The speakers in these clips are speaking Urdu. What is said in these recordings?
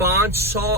500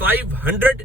500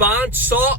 500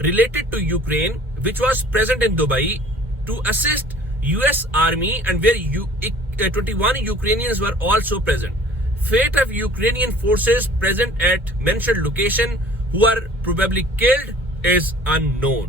related to Ukraine, which was present in Dubai to assist US Army and where 21 Ukrainians were also present. Fate of Ukrainian forces present at mentioned location who are probably killed is unknown.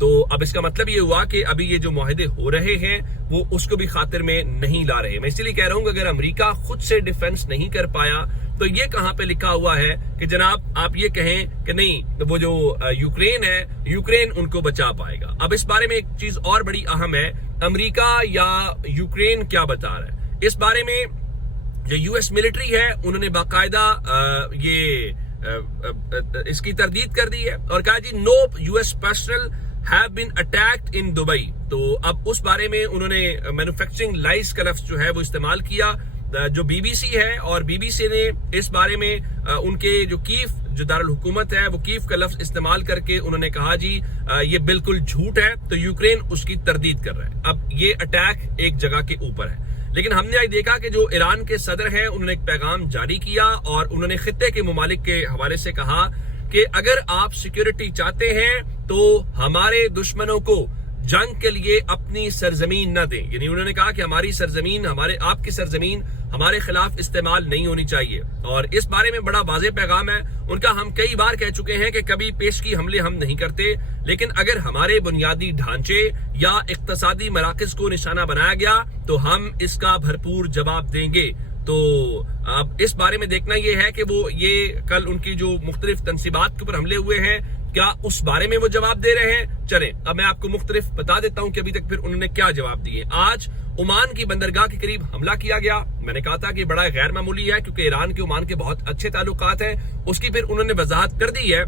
تو اب اس کا مطلب یہ ہوا کہ ابھی یہ جو معاہدے ہو رہے ہیں وہ اس کو بھی خاطر میں نہیں لا رہے. میں اسی لیے کہہ رہا ہوں کہ اگر امریکہ خود سے ڈیفنس نہیں کر پایا تو یہ کہاں پہ لکھا ہوا ہے کہ جناب آپ یہ کہیں کہ نہیں تو وہ جو یوکرین ہے یوکرین ان کو بچا پائے گا. اب اس بارے میں ایک چیز اور بڑی اہم ہے, امریکہ یا یوکرین کیا بتا رہا ہے اس بارے میں. جو یو ایس ملٹری ہے انہوں نے باقاعدہ اس کی تردید کر دی ہے اور کہا جی no U S personnel have been attacked in Dubai. تو اب اس بارے میں انہوں نے مینوفیکچرنگ لائز کا لفظ جو ہے وہ استعمال کیا. جو بی بی سی ہے اور بی بی سی نے اس بارے میں ان کے جو کیف جو دارالحکومت ہے وہ کیف کا لفظ استعمال کر کے انہوں نے کہا جی یہ بالکل جھوٹ ہے, تو یوکرین اس کی تردید کر رہا ہے. اب یہ اٹیک ایک جگہ کے اوپر ہے, لیکن ہم نے آج دیکھا کہ جو ایران کے صدر ہیں انہوں نے ایک پیغام جاری کیا اور انہوں نے خطے کے ممالک کے حوالے سے کہا کہ اگر آپ سیکیورٹی چاہتے ہیں تو ہمارے دشمنوں کو جنگ کے لیے اپنی سرزمین نہ دیں. یعنی انہوں نے کہا کہ ہماری سرزمین آپ کی سرزمین ہمارے خلاف استعمال نہیں ہونی چاہیے, اور اس بارے میں بڑا واضح پیغام ہے ان کا. ہم کئی بار کہہ چکے ہیں کہ کبھی پیشگی حملے ہم نہیں کرتے, لیکن اگر ہمارے بنیادی ڈھانچے یا اقتصادی مراکز کو نشانہ بنایا گیا تو ہم اس کا بھرپور جواب دیں گے. تو اب اس بارے میں دیکھنا یہ ہے کہ وہ یہ کل ان کی جو مختلف تنصیبات کے اوپر حملے ہوئے ہیں کیا اس بارے میں وہ جواب دے رہے ہیں. چلیں اب میں آپ کو مختلف بتا دیتا ہوں کہ ابھی تک پھر انہوں نے کیا جواب دیے. آج عمان کی بندرگاہ کے قریب حملہ کیا گیا. میں نے کہا تھا کہ بڑا غیر معمولی ہے کیونکہ ایران کے عمان کے بہت اچھے تعلقات ہیں, اس کی پھر انہوں نے وضاحت کر دی ہے.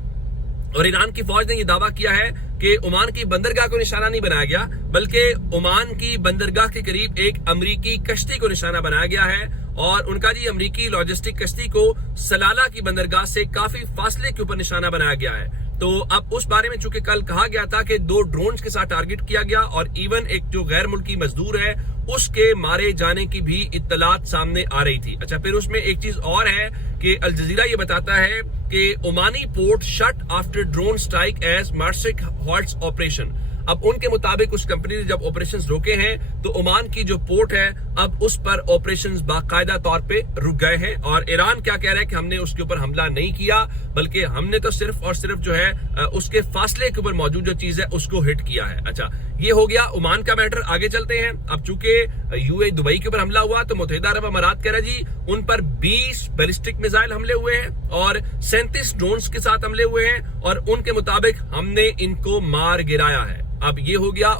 اور ایران کی فوج نے یہ دعویٰ کیا ہے کہ عمان کی بندرگاہ کو نشانہ نہیں بنایا گیا بلکہ عمان کی بندرگاہ کے قریب ایک امریکی کشتی کو نشانہ بنایا گیا ہے, اور ان کا جی امریکی لاجسٹک کشتی کو سلالہ کی بندرگاہ سے کافی فاصلے کے اوپر نشانہ بنایا گیا ہے. تو اب اس بارے میں چونکہ کل کہا گیا تھا کہ 2 ڈرونز کے ساتھ ٹارگٹ کیا گیا اور ایون ایک جو غیر ملکی مزدور ہے اس کے مارے جانے کی بھی اطلاعات سامنے آ رہی تھی. اچھا پھر اس میں ایک چیز اور ہے کہ الجزیرہ یہ بتاتا ہے کہ Omani port shut after drone strike as Maersk halts operation. اب ان کے مطابق اس کمپنی نے جب آپریشنز روکے ہیں تو عمان کی جو پورٹ ہے اب اس پر آپریشنز باقاعدہ طور پہ رک گئے ہیں. اور ایران کیا کہہ رہا ہے کہ ہم نے اس کے اوپر حملہ نہیں کیا بلکہ ہم نے تو صرف اور صرف جو ہے اس کے فاصلے کے اوپر موجود جو چیز ہے اس کو ہٹ کیا ہے. اچھا یہ ہو گیا عمان کا میٹر. آگے چلتے ہیں. اب چونکہ یو اے دبئی کے اوپر حملہ ہوا تو متحدہ عرب امارات کہہ رہا جی ان پر 20 بیلسٹک میزائل حملے ہوئے ہیں اور 37 ڈرونز کے ساتھ حملے ہوئے ہیں اور ان کے مطابق ہم نے ان کو مار گرایا ہے. اب یہ ہو گیا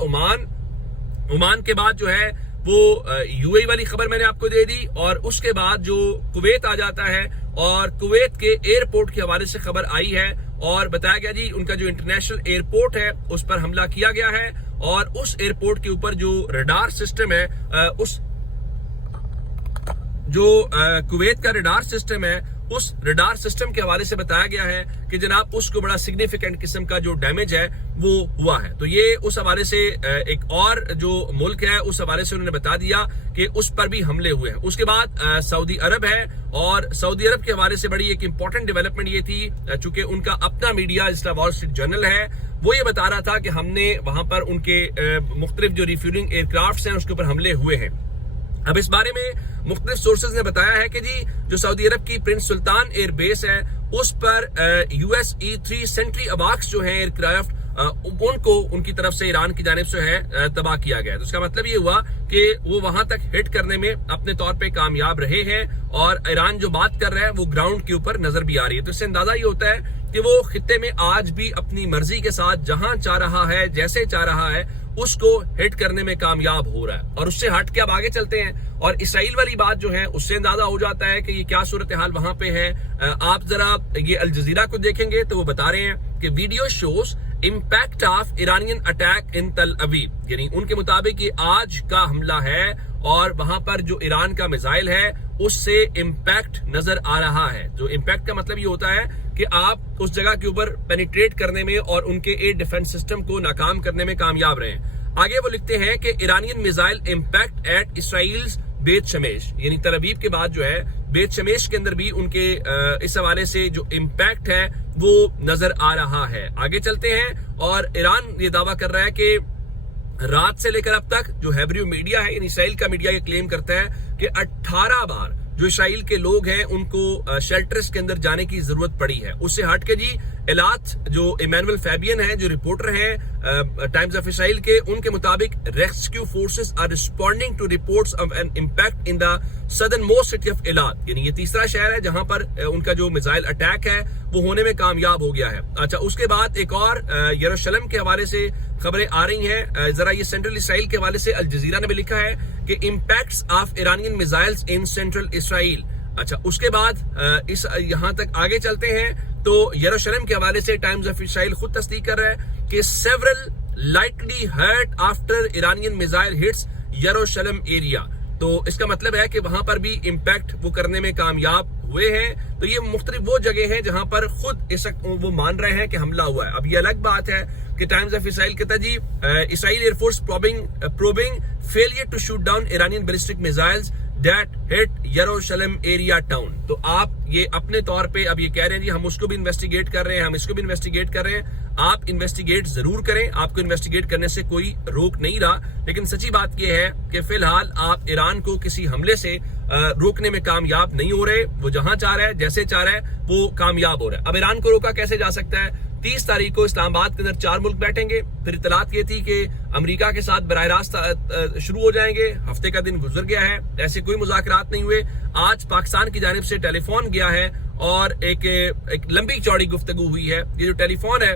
عمان کے بعد جو ہے وہ یو اے والی خبر میں نے آپ کو دے دی, اور اس کے بعد جو کویت آ جاتا ہے اور کویت کے ایئرپورٹ کے حوالے سے خبر آئی ہے اور بتایا گیا جی ان کا جو انٹرنیشنل ایئرپورٹ ہے اس پر حملہ کیا گیا ہے اور اس ایئرپورٹ کے اوپر جو ریڈار سسٹم ہے اس جو کویت کا ریڈار سسٹم ہے اس ریڈار سسٹم کے حوالے سے بتایا گیا ہے کہ جناب اس کو بڑا سگنیفیکنٹ قسم کا جو ڈیمیج ہے وہ ہوا ہے. تو یہ اس حوالے سے ایک اور جو ملک ہے اس حوالے سے انہوں نے بتا دیا کہ اس پر بھی حملے ہوئے ہیں. اس کے بعد سعودی عرب ہے اور سعودی عرب کے حوالے سے بڑی ایک امپورٹنٹ ڈیولپمنٹ یہ تھی چونکہ ان کا اپنا میڈیا جس طرح وال اسٹریٹ جرنل ہے وہ یہ بتا رہا تھا کہ ہم نے وہاں پر ان کے مختلف جو ریفیولنگ ایئر کرافٹس ہیں اس کے اوپر حملے ہوئے ہیں. اب اس بارے میں مختلف سورسز نے بتایا ہے کہ جی جو سعودی عرب کی پرنس سلطان ایئر بیس ہے اس پر U S E-3 sanitary abacus جو ہیں ایئر کرافٹ ان کو ان کی طرف سے ایران کی جانب سے ہے تباہ کیا گیا. تو اس کا مطلب یہ ہوا کہ وہ وہاں تک ہٹ کرنے میں اپنے طور پہ کامیاب رہے ہیں اور ایران جو بات کر رہا ہے وہ گراؤنڈ کے اوپر نظر بھی آ رہی ہے. تو اس سے اندازہ یہ ہوتا ہے کہ وہ خطے میں آج بھی اپنی مرضی کے ساتھ جہاں چاہ رہا ہے جیسے چاہ رہا ہے اس کو ہٹ کرنے میں کامیاب ہو رہا ہے. اور اس سے ہٹ کے اب آگے چلتے ہیں اور اسرائیل والی بات جو ہے اس سے اندازہ ہو جاتا ہے کہ یہ کیا صورتحال وہاں پہ ہے. آپ ذرا یہ الجزیرہ کو دیکھیں گے تو وہ بتا رہے ہیں کہ video shows impact of Iranian attack on Tel Aviv, یعنی ان کے مطابق یہ آج کا حملہ ہے اور وہاں پر جو ایران کا میزائل ہے اس سے امپیکٹ نظر آ رہا ہے. جو امپیکٹ کا مطلب یہ ہوتا ہے کہ آپ اس جگہ کے اوپر پینیٹریٹ کرنے میں اور ان کے ایئر ڈیفنس سسٹم کو ناکام کرنے میں کامیاب رہے. آگے وہ لکھتے ہیں کہ ایرانین میزائل امپیکٹ ایٹ اسرائیلز بیت شمیش, یعنی تل ابیب کے بعد جو ہے بیت شمیش کے اندر بھی ان کے اس حوالے سے جو امپیکٹ ہے وہ نظر آ رہا ہے. آگے چلتے ہیں اور ایران یہ دعویٰ کر رہا ہے کہ رات سے لے کر اب تک جو ہیبریو میڈیا ہے یعنی اسرائیل کا میڈیا یہ کلیم کرتا ہے کہ 18 بار جو اسرائیل کے لوگ ہیں ان کو شیلٹرز کے اندر جانے کی ضرورت پڑی ہے. اس سے ہٹ کے جی ایلات جو ایمینول فیبین ہیں جو رپورٹر ہیں ٹائمز آف اسرائیل کے، ان کے مطابق rescue forces are responding to reports of an impact in the southernmost city of Eilat. یعنی یہ تیسرا شہر ہے جہاں پر ان کا جو میزائل اٹیک ہے وہ ہونے میں کامیاب ہو گیا ہے. اچھا، اس کے بعد ایک اور یروشلم کے حوالے سے خبریں آ رہی ہیں. ذرا یہ سینٹرل اسرائیل کے حوالے سے الجزیرہ نے بھی لکھا ہے کہ impacts of Iranian missiles in central Israel. اچھا، اس کے بعد یہاں تک آگے چلتے ہیں تو یروشلم کے حوالے سے ٹائمز آف اسرائیل خود تصدیق کر رہا ہے کہ several lightly hurt after Iranian missile hits Jerusalem area. تو اس کا مطلب ہے کہ وہاں پر بھی امپیکٹ وہ کرنے میں کامیاب ہوئے ہیں. تو یہ مختلف وہ جگہ ہیں جہاں پر خود اس وقت وہ مان رہے ہیں کہ حملہ ہوا ہے. اب یہ الگ بات ہے کہ ٹائمز آف اسرائیل کہتا ہے جی Israel air force probing failure to shoot down Iranian ballistic missiles that hit Jerusalem area town. تو آپ یہ اپنے طور پہ اب یہ کہہ رہے ہیں جی ہم اس کو بھی انویسٹیگیٹ کر رہے ہیں، ہم اس کو بھی انویسٹیگیٹ کر رہے ہیں. آپ انویسٹیگیٹ ضرور کریں، آپ کو انویسٹیگیٹ کرنے سے کوئی روک نہیں رہا، لیکن سچی بات یہ ہے کہ فی الحال آپ ایران کو کسی حملے سے روکنے میں کامیاب نہیں ہو رہے. وہ جہاں چاہ رہا ہے، جیسے چاہ رہا ہے وہ کامیاب ہو رہا ہے. اب ایران کو روکا کیسے جا سکتا ہے؟ 30 تاریخ کو اسلام آباد کے اندر 4 ملک بیٹھیں گے. پھر اطلاعات یہ تھی کہ امریکہ کے ساتھ براہ راست شروع ہو جائیں گے. ہفتے کا دن گزر گیا ہے، ایسے کوئی مذاکرات نہیں ہوئے. آج پاکستان کی جانب سے ٹیلی فون گیا ہے اور ایک لمبی چوڑی گفتگو ہوئی ہے. یہ جو ٹیلی فون ہے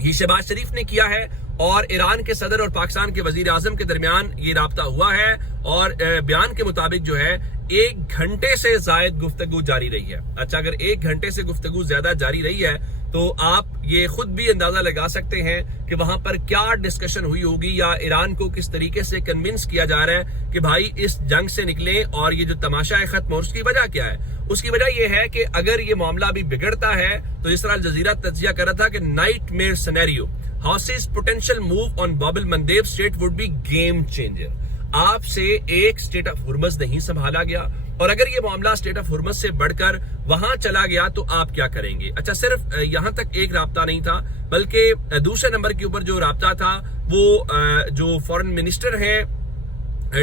یہ شہباز شریف نے کیا ہے اور ایران کے صدر اور پاکستان کے وزیر اعظم کے درمیان یہ رابطہ ہوا ہے. اور بیان کے مطابق جو ہے 1 گھنٹے سے زائد گفتگو جاری رہی ہے. اچھا، اگر 1 گھنٹے سے گفتگو زیادہ جاری رہی ہے تو آپ یہ خود بھی اندازہ لگا سکتے ہیں کہ وہاں پر کیا ڈسکشن ہوئی ہوگی، یا ایران کو کس طریقے سے کنونس کیا جا رہا ہے کہ بھائی اس جنگ سے نکلیں اور یہ جو تماشا ہے ختم. اور اس کی وجہ کیا ہے؟ اس کی وجہ یہ ہے کہ اگر یہ معاملہ بھی بگڑتا ہے تو جس طرح الجزیرہ تجزیہ کر رہا تھا کہ nightmare scenario Houthis potential move on Bab al Mandeb strait would be game changer. آپ سے ایک اسٹیٹ آف ہرمز نہیں سنبھالا گیا، اور اگر یہ معاملہ اسٹیٹ آف ہرمز سے بڑھ کر وہاں چلا گیا تو آپ کیا کریں گے؟ اچھا، صرف یہاں تک ایک رابطہ نہیں تھا، بلکہ دوسرے نمبر کے اوپر جو رابطہ تھا وہ جو فورن منسٹر ہیں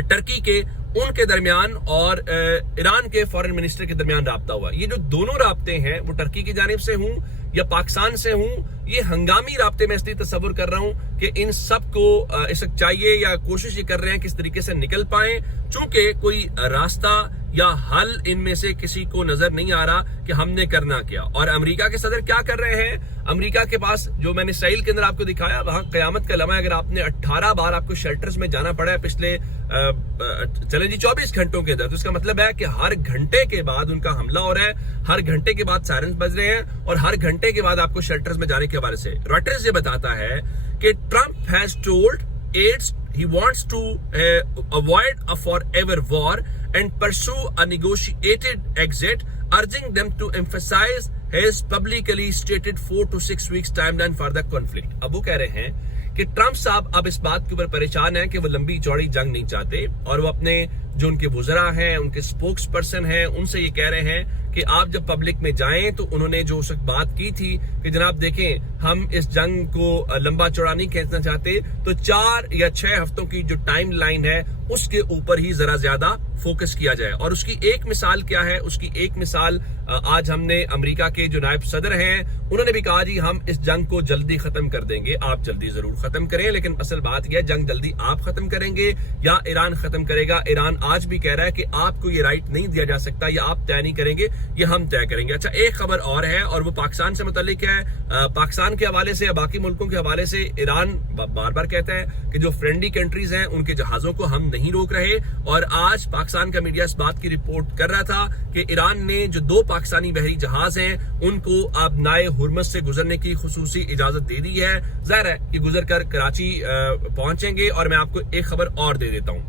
ٹرکی کے، ان کے درمیان اور ایران کے فورن منسٹر کے درمیان رابطہ ہوا. یہ جو دونوں رابطے ہیں وہ ٹرکی کی جانب سے ہوں یا پاکستان سے ہوں، یہ ہنگامی رابطے میں اس لیے تصور کر رہا ہوں کہ ان سب کو اس وقت چاہیے یا کوشش یہ کر رہے ہیں کس طریقے سے نکل پائیں، چونکہ کوئی راستہ یا حل ان میں سے کسی کو نظر نہیں آ رہا کہ ہم نے کرنا کیا. اور امریکہ کے صدر کیا کر رہے ہیں؟ امریکہ کے پاس جو میں نے اسرائیل کے اندر آپ کو دکھایا وہاں قیامت کا لمحہ ہے. اگر آپ نے 18 بار آپ کو شیلٹرز میں جانا پڑا ہے پچھلے چلیں جی 24 گھنٹوں کے اندر، تو اس کا مطلب ہے کہ ہر گھنٹے کے بعد ان کا حملہ ہو رہا ہے، ہر گھنٹے کے بعد سائرنز بج رہے ہیں، اور ہر گھنٹے کے بعد آپ کو شیلٹرز میں جانے کے حوالے سے رائٹرز یہ بتاتا ہے کہ Trump has told aides he wants to avoid a forever war and pursue a negotiated exit, urging them to emphasize his publicly stated 4 to 6 weeks timeline for the conflict. اب وہ کہہ رہے ہیں کہ ٹرمپ صاحب اب اس بات کے اوپر پریشان ہیں کہ وہ لمبی چوڑی جنگ نہیں چاہتے، اور وہ اپنے جو ان کے وزراء ہیں، ان کے سپوکس پرسن ہیں، ان سے یہ کہہ رہے ہیں کہ آپ جب پبلک میں جائیں تو انہوں نے جو اس وقت بات کی تھی کہ جناب دیکھیں ہم اس جنگ کو لمبا چوڑا نہیں کھینچنا چاہتے، تو 4 یا 6 ہفتوں کی جو ٹائم لائن ہے اس کے اوپر ہی ذرا زیادہ فوکس کیا جائے. اور اس کی ایک مثال کیا ہے؟ اس کی ایک مثال آج ہم نے امریکہ کے جو نائب صدر ہیں انہوں نے بھی کہا جی ہم اس جنگ کو جلدی ختم کر دیں گے. آپ جلدی ضرور ختم کریں، لیکن اصل بات یہ ہے جنگ جلدی آپ ختم کریں گے یا ایران ختم کرے گا؟ ایران آج بھی کہہ رہا ہے کہ آپ کو یہ رائٹ نہیں دیا جا سکتا، یا آپ طے نہیں کریں گے، یہ ہم طے کریں گے. اچھا، ایک خبر اور ہے اور وہ پاکستان سے متعلق ہے. پاکستان کے حوالے سے یا باقی ملکوں کے حوالے سے ایران بار بار کہتا ہے کہ جو فرینڈلی کنٹریز ہیں ان کے جہازوں کو ہم نہیں روک رہے، اور آج پاکستان کا میڈیا اس بات کی رپورٹ کر رہا تھا کہ ایران نے جو 2 پاکستانی بحری جہاز ہیں ان کو اب نائے ہرمز سے گزرنے کی خصوصی اجازت دے دی ہے. ظاہر ہے کہ گزر کر کراچی پہنچیں گے. اور میں آپ کو ایک خبر اور دے دیتا ہوں.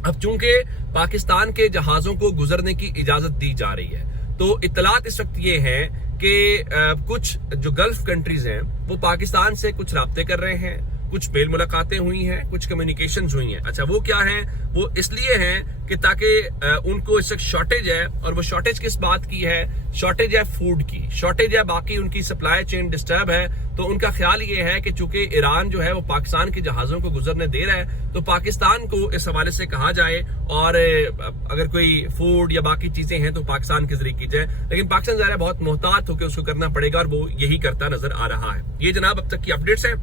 اب چونکہ پاکستان کے جہازوں کو گزرنے کی اجازت دی جا رہی ہے تو اطلاعات اس وقت یہ ہیں کہ کچھ جو گلف کنٹریز ہیں وہ پاکستان سے کچھ رابطے کر رہے ہیں، کچھ میل ملاقاتیں ہوئی ہیں، کچھ کمیونیکیشنز ہوئی ہیں. اچھا وہ کیا ہیں؟ وہ اس لیے ہیں کہ تاکہ ان کو اس وقت شارٹیج ہے، اور وہ شارٹیج کس بات کی ہے؟ شارٹیج ہے فوڈ کی، شارٹیج ہے باقی ان کی سپلائی چین ڈسٹرب ہے. تو ان کا خیال یہ ہے کہ چونکہ ایران جو ہے وہ پاکستان کے جہازوں کو گزرنے دے رہا ہے، تو پاکستان کو اس حوالے سے کہا جائے، اور اگر کوئی فوڈ یا باقی چیزیں ہیں تو پاکستان کے ذریعے کی جائے. لیکن پاکستان ظاہر ہے بہت محتاط ہو کے اس کو کرنا پڑے گا، اور وہ یہی کرتا نظر آ رہا ہے. یہ جناب اب تک کی اپڈیٹس ہیں.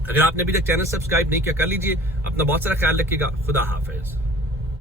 اگر آپ نے ابھی تک چینل سبسکرائب نہیں کیا کر لیجئے. اپنا بہت سارا خیال رکھیے گا. خدا حافظ.